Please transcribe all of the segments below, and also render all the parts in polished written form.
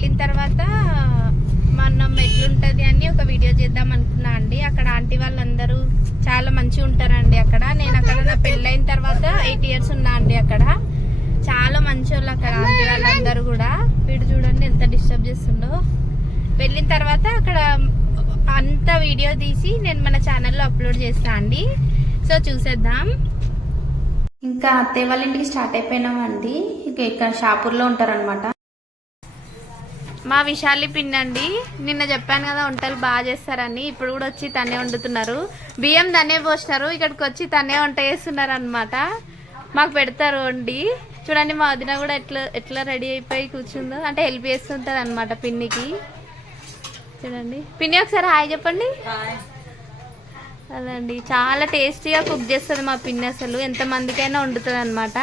వెళ్ళిన తర్వాత మనం ఎట్లుంటుంది అని ఒక వీడియో చేద్దాం అనుకున్నా అండి. అక్కడ ఆంటీ వాళ్ళందరూ చాలా మంచిగా ఉంటారండి. అక్కడ నేను అక్కడ నా పెళ్ళైన తర్వాత 8 years ఉన్నా అండి. అక్కడ చాలా మంచి వాళ్ళు అక్కడ ఆంటీ వాళ్ళందరూ కూడా. వీడు చూడండి ఎంత డిస్టర్బ్ చేస్తుండో. వెళ్ళిన తర్వాత అక్కడ అంత వీడియో తీసి నేను మన ఛానల్లో అప్లోడ్ చేస్తా అండి. సో చూసేద్దాం. ఇంకా అత్తయ్య వాళ్ళ ఇంటికి స్టార్ట్ అయిపోయినామండి. ఇక్కడ షాపూర్లో ఉంటారనమాట. మా విశాలి పిన్నండి, నిన్న చెప్పాను కదా వంటలు బాగా చేస్తారని. ఇప్పుడు కూడా వచ్చి తనే వండుతున్నారు. బియ్యం తనే పోసినారు, ఇక్కడికి వచ్చి తనే వంట చేస్తున్నారు అనమాట. మాకు పెడతారు వండి. చూడండి మా వదిన కూడా ఎట్లా రెడీ అయిపోయి కూర్చుందో, అంటే హెల్ప్ చేస్తుంటుంది అనమాట పిన్నికి. చూడండి పిన్ని ఒకసారి హాయ్ చెప్పండి. అదండి చాలా టేస్టీగా కుక్ చేస్తుంది మా పిన్ని. అసలు ఎంతమందికైనా వండుతుంది అనమాట.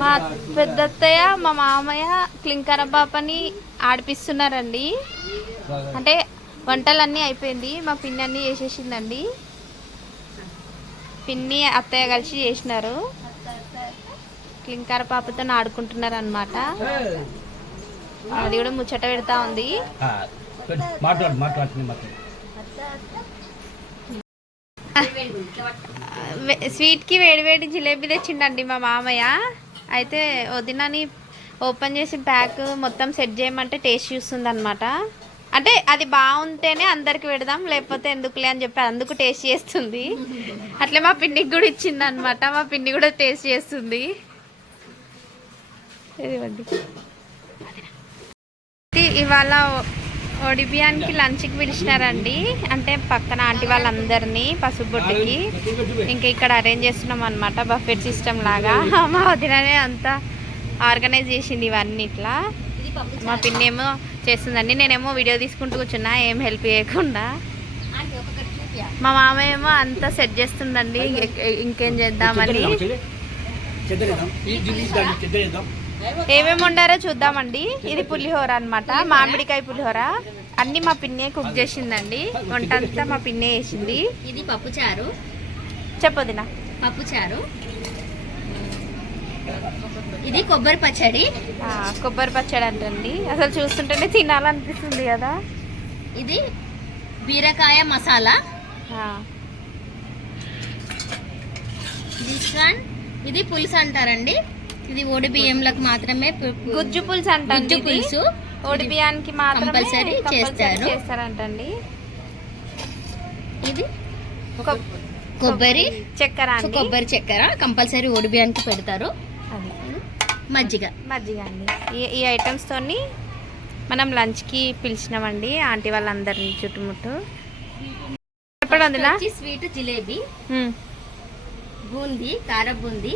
మా పెద్దత్తయ్య మా మామయ్య క్లింకర పాపని ఆడిపిస్తున్నారండి. అంటే వంటలన్నీ అయిపోయింది, మా పిన్ని అన్నీ చేసేసిందండి. పిన్ని అత్తయ్య కలిసి చేసినారు. క్లింకర పాపతో ఆడుకుంటున్నారు అనమాట. అది కూడా ముచ్చట పెడతా ఉంది. స్వీట్ కి వేడి జిలేబీ తెచ్చిండండి మా మామయ్య. అయితే వదినని ఓపెన్ చేసి ప్యాక్ మొత్తం సెట్ చేయమంటే టేస్ట్ చూస్తుంది అనమాట. అంటే అది బాగుంటేనే అందరికి పెడదాం, లేకపోతే ఎందుకులే అని చెప్పి అందుకు టేస్ట్ చేస్తుంది. అట్లే మా పిన్నికి కూడా ఇచ్చింది అనమాట. మా పిన్ని కూడా టేస్ట్ చేస్తుంది. ఇవాళ ఒడిబియానికి లంచ్కి పిలిచినారండి. అంటే పక్కన ఆంటీ వాళ్ళందరినీ పసుపు బొట్టుకి. ఇంకా ఇక్కడ అరేంజ్ చేస్తున్నాం అనమాట, బఫెట్ సిస్టమ్ లాగా. మా వదిననే అంతా ఆర్గనైజ్ చేసింది ఇవన్నీ. ఇట్లా మా పిన్ని ఏమో చేస్తుందండి, నేనేమో వీడియో తీసుకుంటూ కూర్చున్నా ఏం హెల్ప్ చేయకుండా. మా మామ ఏమో అంతా సెట్ చేస్తుందండి, ఇంకేం చేద్దామని. ఏమేమి వండారో చూద్దామండి. ఇది పులిహోర అనమాట, మామిడికాయ పులిహోర. అన్ని మా పిన్నే కుక్ చేసిందండి. వంట అంతా మా పిన్నే చేసింది. ఇది పప్పుచారు. చెప్పొదినా? పప్పుచారు. ఇది కొబ్బరి పచ్చడి. కొబ్బరి పచ్చడి అంటండి. అసలు చూస్తుంటేనే తినాలనిపిస్తుంది కదా. ఇది బీరకాయ మసాలా. ఇది పులుసు అంటారండి. ఇది ఓడి బియ్యంలకు మాత్రమే గుజ్జు పులుసు అంటారు. పులుసు ఓడి బియ్యానికి మాత్రమే కంపల్సరీ చేస్తారంటండి. ఇది కొబ్బరి చక్కెర. కొబ్బరి చక్కెర కంపల్సరీ ఓడి బియ్యానికి పెడతారు. అది మజ్జిగ అండి. ఈ ఐటమ్స్ తోని మనం లంచ్కి పిలిచినామండి ఆంటీ వాళ్ళందరినీ చుట్టుముట్టు. చెప్పండి. స్వీట్ జిలేబీ, బూందీ, కార బూందీ.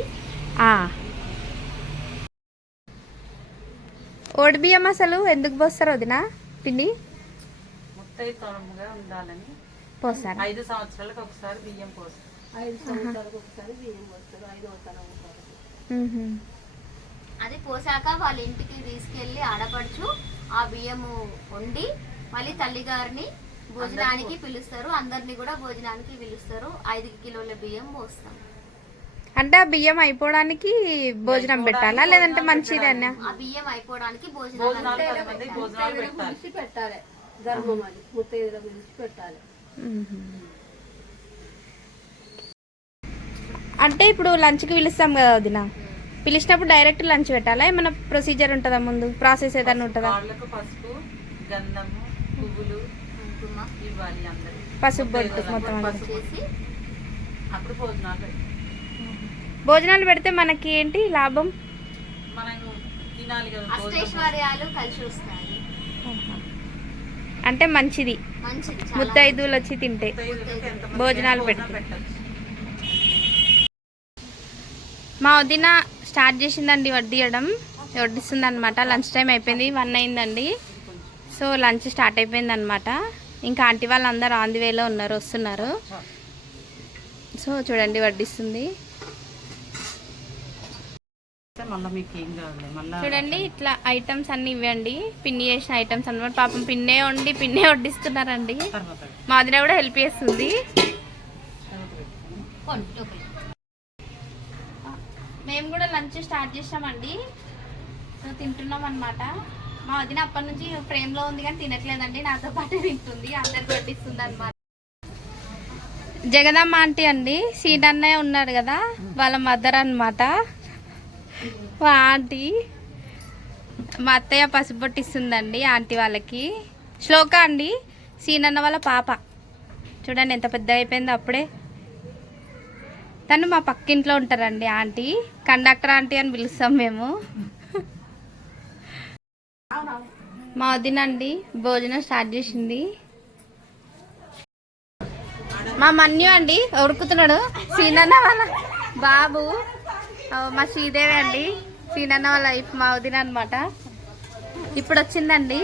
ఓడి బియ్యం అసలు ఎందుకు పోస్తారు వదినా పిన్ని? ముత్తైదుగా ఉండాలని పోస్తారు. 5 సంవత్సరాలకు ఒకసారి బియ్యం పోస్తారు. 5 సంవత్సరాలకు ఒకసారి బియ్యం పోస్తారు. 5వ తరం. అది పోసాక వాళ్ళ ఇంటికి తీసుకెళ్లి ఆడపడుచు ఆ బియ్యము వండి మళ్ళీ తల్లిగారిని భోజనానికి పిలుస్తారు. అందరినీ కూడా భోజనానికి పిలుస్తారు. 5 కిలోల బియ్యం పోస్తాం. అంటే ఆ బియ్యం అయిపోవడానికి భోజనం పెట్టాలా, లేదంటే మంచిది అన్న? ఆ బియ్యం అయిపోవడానికి భోజనం పెట్టాలి. అంటే ఇప్పుడు లంచ్కి పిలుస్తాం కదా వదిన, పిలిచినప్పుడు డైరెక్ట్ లంచ్ పెట్టాలా? ఏమైనా ప్రొసీజర్ ఉంటుందా, ముందు ప్రాసెస్ ఏదైనా ఉంటుందా? పసుపు, గంధము, పువ్వులు, కుంకుమ ఇవ్వాలి. పసుపు బొట్టు మొత్తం అప్పుడు భోజనాలు పెడితే మనకి ఏంటి లాభం? అంటే మంచిది, ముత్తైదువులు వచ్చి తింటే, భోజనాలు పెడితే. మా వదిన స్టార్ట్ చేసిందండి వడ్డిస్తుంది అనమాట. లంచ్ టైం అయిపోయింది, 1 అయిందండి. సో లంచ్ స్టార్ట్ అయిపోయింది అనమాట. ఇంకా ఆంటీ వాళ్ళందరూ ఆన్ ది వేలో ఉన్నారు, వస్తున్నారు. సో చూడండి వడ్డిస్తుంది. చూడండి ఇట్లా ఐటమ్స్ అన్ని ఇవ్వండి, పిన్ని చేసిన ఐటమ్స్ అన్నమాట. పాపం పిన్నే వండి పిన్నే వడ్డిస్తున్నారండి. మా వదిన కూడా హెల్ప్ చేస్తుంది. మేము కూడా లంచ్ స్టార్ట్ చేసామండి. సో తింటున్నాం అనమాట. మా వదిన అప్పటి నుంచి ఫ్రేమ్ లో ఉంది కానీ తినట్లేదండి, నాతో పాటు తింటుంది, అందరికి వడ్డిస్తుంది అనమాట. జగదమ్మ ఆంటీ అండి, సీనన్నయ్య ఉన్నాడు కదా వాళ్ళ మదర్ అన్నమాట. మా ఆంటీ, మా అత్తయ్య పసుపొట్టిస్తుందండి ఆంటీ వాళ్ళకి. శ్లోక అండి, సీనన్న వాళ్ళ పాప. చూడండి ఎంత పెద్ద అయిపోయిందో అప్పుడే. తను మా పక్కింట్లో ఉంటారండి ఆంటీ, కండక్టర్ ఆంటీ అని పిలుస్తాం మేము. మా వదినండి భోజనం స్టార్ట్ చేసింది. మా మన్యు అండి ఉరుకుతున్నాడు, సీనన్న వాళ్ళ బాబు. మా శ్రీదేవి అండి, సీనన్న వాళ్ళ వైఫ్, మా వదిన అనమాట. ఇప్పుడు వచ్చిందండి,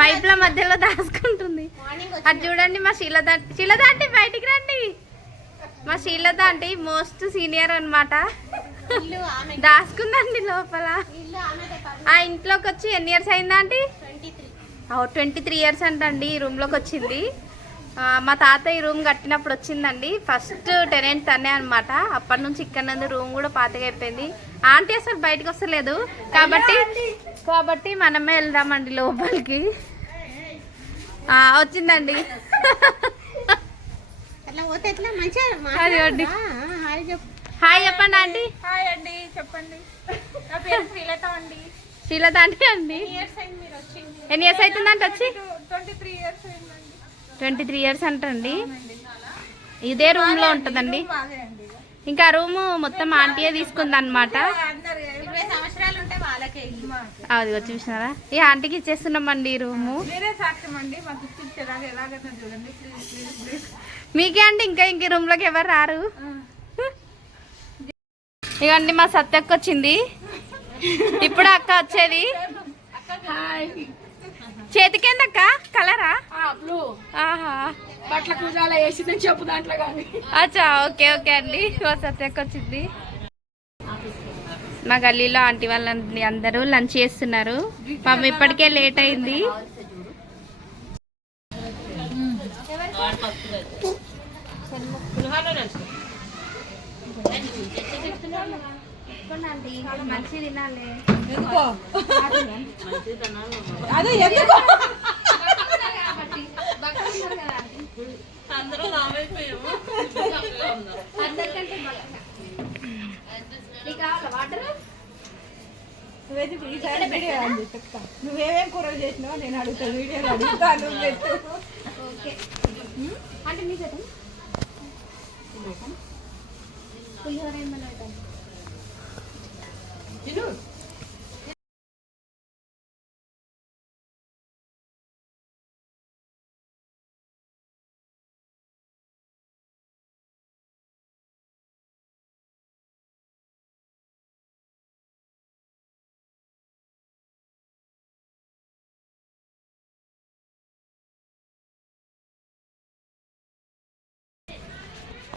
పైప్ల మధ్యలో దాచుకుంటుంది. అది చూడండి మా శీలత ఆంటీ, బయటికి రండి. మా శీలత ఆంటీ మోస్ట్ సీనియర్ అనమాట, దాచుకుందండి లోపల. ఆ ఇంట్లోకి వచ్చి ఎన్ని ఇయర్స్ అయిందా ఆంటీ? 23 ఇయర్స్ అంటండి ఈ రూమ్లోకి వచ్చింది. మా తాత ఈ రూమ్ కట్టినప్పుడు వచ్చిందండి, ఫస్ట్ టెనెంట్ తనే అనమాట. అప్పటి నుంచి ఇక్కడ రూమ్ కూడా పాతగా అయిపోయింది. ఆంటీ అసలు బయటకు వస్తలేదు కాబట్టి మనమే వెళ్దామండి లోపలికి. వచ్చిందండి. హాయ్ చెప్పండి ఆంటీ. హాయ్ అండి, చెప్పండి. నా పేరు శ్రీలత అండి. శ్రీలత ఆంటీ అండి. ఎన్ని ఇయర్స్ అవుతుందంటే వచ్చి? 23 ఇయర్స్ అయిందండి. 23 ఇయర్స్ అంటండి. ఇదే రూమ్ లో ఉంటుందండి. ఇంకా రూమ్ మొత్తం ఆంటీయే తీసుకుంది అనమాట. అది వచ్చి చూసినారా, ఈ ఆంటీకి ఇచ్చేస్తున్నామండి ఈ రూము. మీకే అండి, ఇంకా ఇంక రూమ్ లోకి ఎవరు రారు. ఇకండి మా సత్యక్క వచ్చింది, ఇప్పుడు అక్క వచ్చేది. చేతికేందక్క కలరా? బట్ల కూజాల వేసిందని చెప్పు దాంట్లో కానీ. అచ్చా, ఓకే ఓకే అండి. మా సత్యక్క వచ్చింది. మా గల్లీలో ఆంటీ వాళ్ళని అందరూ లంచ్ చేస్తున్నారు. పాపం ఇప్పటికే లేట్ అయింది. మంచి తినాలి. నువ్వేమేం కూరలు చేసినావు నేను అడుగుతా, వీడియోలు అడుగుతాను. అంటే మీ చేత పులిహోర ఏమన్నా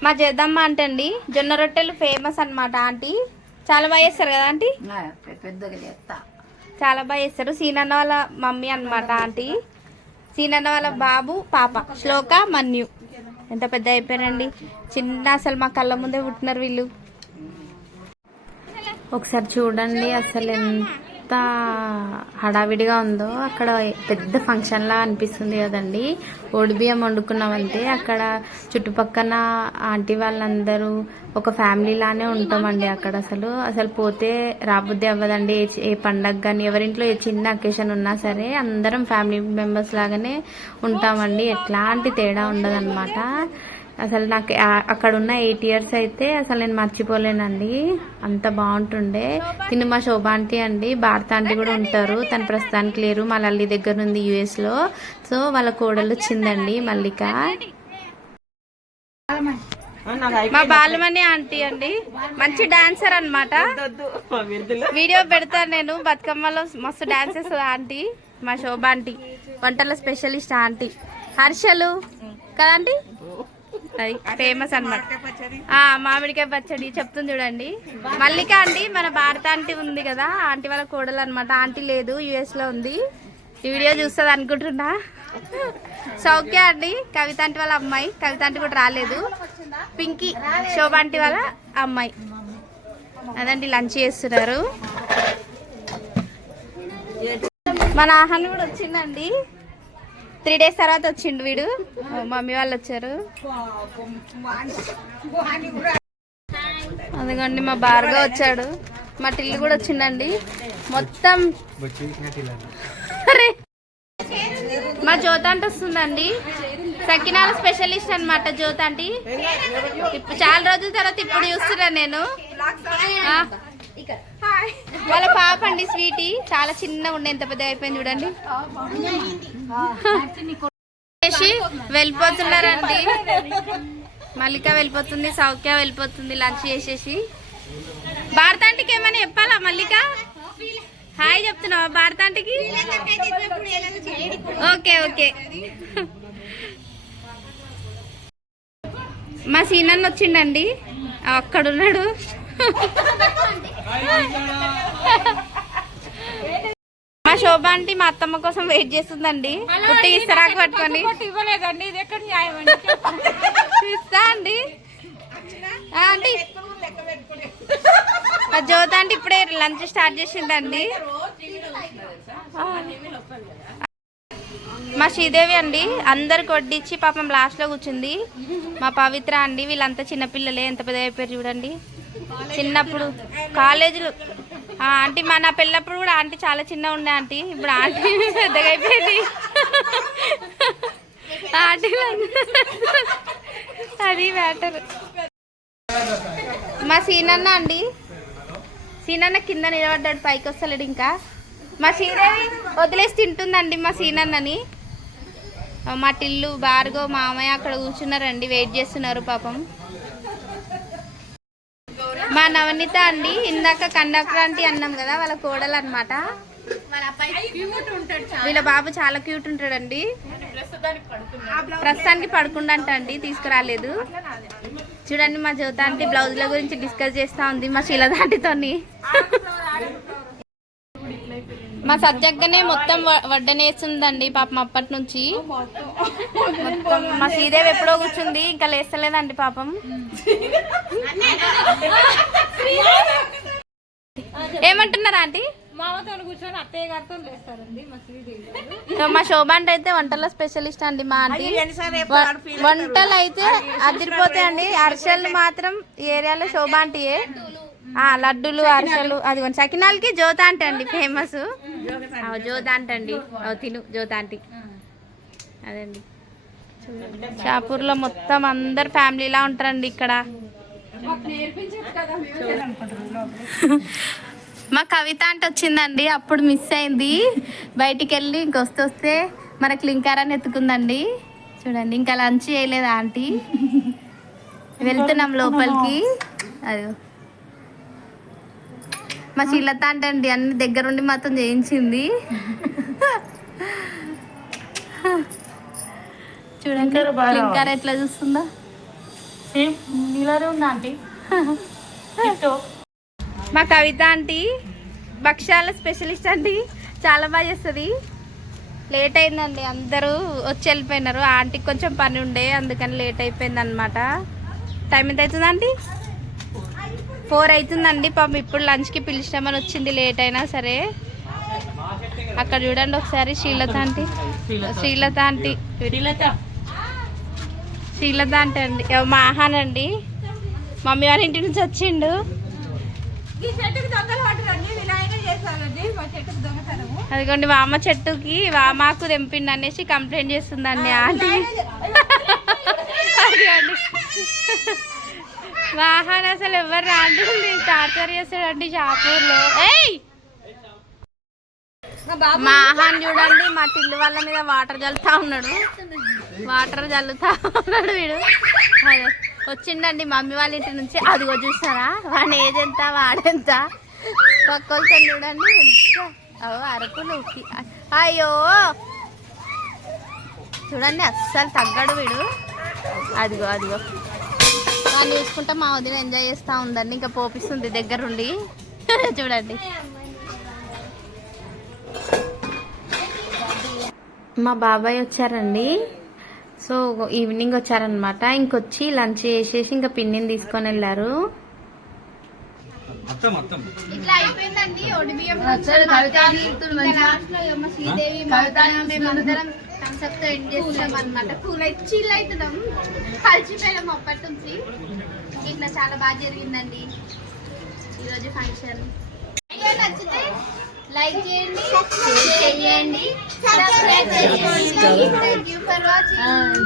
మా జద్దమ్మ అంటే అండి జొన్న రొట్టెలు ఫేమస్ అన్నమాట. ఆంటీ చాలా బాగా చేస్తారు కదా ఆంటీ? పెద్దగా చేస్తా, చాలా బాగా చేస్తారు. సీనన్న వాళ్ళ మమ్మీ అన్నమాట ఆంటీ. సీనన్న వాళ్ళ బాబు పాప శ్లోక మన్యు. ఎంత పెద్ద అయిపోయారండి, చిన్న అసలు మా కళ్ళ ముందే పుట్టినారు వీళ్ళు. ఒకసారి చూడండి అసలు ఎంత హడావిడిగా ఉందో. అక్కడ పెద్ద ఫంక్షన్ లా అనిపిస్తుంది కదండి. బియ్యం వండుకున్నామంటే అక్కడ చుట్టుపక్కల ఆంటీ వాళ్ళందరూ ఒక ఫ్యామిలీ లానే ఉంటామండి అక్కడ. అసలు పోతే రాబుద్ది అవ్వదండి. ఏ పండగ కానీ ఎవరింట్లో ఏ చిన్న అకేషన్ ఉన్నా సరే అందరం ఫ్యామిలీ మెంబర్స్ లాగానే ఉంటామండి. ఎట్లాంటి తేడా ఉండదన్నమాట. అసలు నాకు అక్కడ ఉన్న 8 ఇయర్స్ అయితే అసలు నేను మర్చిపోలేనండి, అంత బాగుంటుండే. తిను మా శోభ ఆంటీ అండి, భారత ఆంటీ కూడా ఉంటారు. తను ప్రస్తుతానికి లేరు, మా లల్లి దగ్గర ఉంది US లో. సో వాళ్ళ కోడలు వచ్చిందండి మల్లిక. మా బాలమణి ఆంటీ అండి, మంచి డాన్సర్ అన్నమాట. వీడియో పెడతాను నేను, బతుకమ్మలో మస్తు డాన్స్ చేస్తుంది ఆంటీ. మా శోభ ఆంటీ వంటల స్పెషలిస్ట్ ఆంటీ. హర్షలు కదా ఆంటీ, అది ఫేమస్ అన్నమాట. మామిడికాయ పచ్చడి చెప్తుంది చూడండి. మల్లిక అండి మన భారత ఆంటీ ఉంది కదా, ఆంటీ వాళ్ళ కోడలు అనమాట. ఆంటీ లేదు, US లో ఉంది. ఈ వీడియో చూస్తుంది అనుకుంటున్నా. సౌఖ్య అండి కవిత ఆంటీ వాళ్ళ అమ్మాయి. కవిత ఆంటీ కూడా రాలేదు. పింకీ శోభ ఆంటీ వాళ్ళ అమ్మాయి. అదండి లంచ్ చేస్తున్నారు. మన ఆహాన్ని కూడా వచ్చిందండి. 3 days తర్వాత వచ్చిండు వీడు. మమ్మీ వాళ్ళు వచ్చారు. అదిగోండి మా భార్గవ్ వచ్చాడు. మా టిల్లు కూడా వచ్చిందండి. మొత్తం మా జ్యోతాంటి వస్తుందండి. సకినాల స్పెషలిస్ట్ అన్నమాట జ్యోతాంటి. ఇప్పుడు చాలా రోజుల తర్వాత ఇప్పుడు చూస్తున్నా నేను. వాళ్ళ పాప అండి స్వీటీ. చాలా చిన్నగా ఉండే, ఎంత పెద్ద అయిపోయింది చూడండి. వెళ్ళిపోతున్నారండి. మల్లిక వెళ్ళిపోతుంది, సౌఖ్య వెళ్ళిపోతుంది లంచ్ చేసేసి. భారతాంటికి ఏమని చెప్పాలా మల్లిక? హాయ్ చెప్తున్నావా భారతాంటికి? Okay okay. మా సీనన్న వచ్చిండండి, అక్కడున్నాడు. మా శోభ ఆంటీ మా అత్తమ్మ కోసం వెయిట్ చేస్తుందండి. పుట్టి ఇస్తరాకు పట్టుకొని. ఇస్తా అండి. ఆంటీ జ్యోతి అంటే ఇప్పుడే లంచ్ స్టార్ట్ చేసిందండి. మా శ్రీదేవి అండి అందరికి వడ్డించి పాపం లాస్ట్ లో కూర్చుంది. మా పవిత్ర అండి. వీళ్ళంతా చిన్నపిల్లలే, ఎంత పెద్ద అయిపోయారు చూడండి. చిన్నప్పుడు కాలేజీలు ఆంటీ నా పెళ్ళప్పుడు కూడా ఆంటీ చాలా చిన్న ఉండే ఆంటీ. ఇప్పుడు ఆంటీ పెద్దగా అయిపోయింది. ఆంటీ అది మ్యాటర్. మా సీనన్న అండి, సీనన్న కింద నిలబడ్డాడు, పైకి వస్తలేడు ఇంకా. మా శ్రీదేవి వదిలేసి తింటుందండి మా సీనన్నని. మా టిల్లు భార్గవ్ మామయ్య అక్కడ కూర్చున్నారండి, వెయిట్ చేస్తున్నారు పాపం. మా నవనీత అండి ఇందాక కండక్టర్ ఆంటీ అన్నాం కదా, వాళ్ళ కోడలు అనమాట. వీళ్ళ బాబు చాలా క్యూట్ ఉంటాడండి. ప్రస్తుతానికి పడుకుండంట అండి, తీసుకురాలేదు. చూడండి మా జ్యోతి ఆంటీ బ్లౌజుల గురించి డిస్కస్ చేస్తా ఉంది మా శీలదాంటితోని. మా సజ్జగ్గనే మొత్తం వడ్డనేస్తుందండి పాపం అప్పటి నుంచి. మొత్తం మా శ్రీదేవి ఎప్పుడో కూర్చుంది, ఇంకా లేస్తలేదండి పాపం. ఏమంటున్నారా ఆంటీ? మా శోభ అంటే అయితే వంటల స్పెషలిస్ట్ అండి మా ఆంటీ. వంటలు అయితే అదిరిపోతాయండి. అరిసెలు మాత్రం ఈ ఏరియాలో శోభ ఆంటీయే. లడ్డూలు అరిసెలు అది సకినాలకి జ్యోతి ఆంటీ అండి ఫేమస్. జ్యోతి ఆంటీ అండి, తిను జ్యోతి ఆంటీ అదండి. షాపూర్లో మొత్తం అందరు ఫ్యామిలీలా ఉంటారండి ఇక్కడ. మా కవిత అంటే వచ్చిందండి, అప్పుడు మిస్ అయింది. బయటికి వెళ్ళి ఇంకొస్తే మన క్లింకారాన్ని ఎత్తుకుందండి. చూడండి ఇంకా లంచ్ చేయలేదు ఆంటీ. వెళ్తున్నాం లోపలికి. అదో మా శీలత అంటండి అన్ని దగ్గరుండి మాత్రం చేయించింది. చూడండి క్లింకార ఎట్లా చూస్తుందో. మా కవిత ఆంటీ భక్ష్యాల స్పెషలిస్ట్ అండి, చాలా బాగా చేస్తుంది. లేట్ అయిందండి, అందరూ వచ్చి వెళ్ళిపోయినారు. ఆంటీకి కొంచెం పని ఉండే, అందుకని లేట్ అయిపోయింది అనమాట. టైం ఎంత అవుతుంది ఆంటీ? 4 అవుతుందండి. పాపం ఇప్పుడు లంచ్కి పిలిచినామని వచ్చింది, లేట్ అయినా సరే. అక్కడ చూడండి ఒకసారి Srilatha aunty. Srilatha aunty Srilatha aunty అండి మా ఆహానండి. మమ్మీ వాళ్ళ ఇంటి నుంచి వచ్చిండు. అదిగోండి వామ చెట్టుకి వామాకు తెంపిండి అనేసి కంప్లైంట్ చేస్తుందండి ఆంటీ. అదిగోండి వాహన అసలు ఎవరు రాండి టార్చర్ చేస్తాడండి షాపూర్లో. మా ఆహాన్ చూడండి మా టిల్లు వాళ్ళ మీద వాటర్ చల్లుతా ఉన్నాడు. వీడు. అదే వచ్చిండండి మమ్మీ వాళ్ళ ఇంటి నుంచి. అదిగో చూస్తారా వాడి ఏజ్ ఎంత వాడెంత. పక్కొలతో చూడండి ఎంత అరకులు. అయ్యో చూడండి అస్సలు తగ్గడు వీడు. అదిగో వాడిని చూసుకుంటా మా వదిన ఎంజాయ్ చేస్తూ ఉందండి, ఇంకా పోపిస్తుంది దగ్గరుండి. చూడండి మా బాబాయ్ వచ్చారండి. సో ఈవినింగ్ వచ్చారనమాట. ఇంకొచ్చి లంచ్ చేసేసి ఇంకా పిన్నిని తీసుకొని వెళ్ళారు. మొత్తం మొత్తం ఇట్లా అయిపోయిందండి ఒడి బియ్యం లాస్ట్ లో మా శ్రీదేవి మేమందరం థమ్స్అప్ తో ఎండ్ చేస్తున్నాం అనమాట కూల్ అయితే చిల్ అవుతున్నాం కలిసిపోయాం అప్పటి నుంచి ఇట్లా చాలా బాగా జరిగిందండి ఈరోజు ఫంక్షన్ వీడియో నచ్చితే లైక్ చేయండి షేర్ చేయండి సబ్స్క్రైబ్ చేసుకోండి థ్యాంక్ యూ ఫర్ వాచింగ్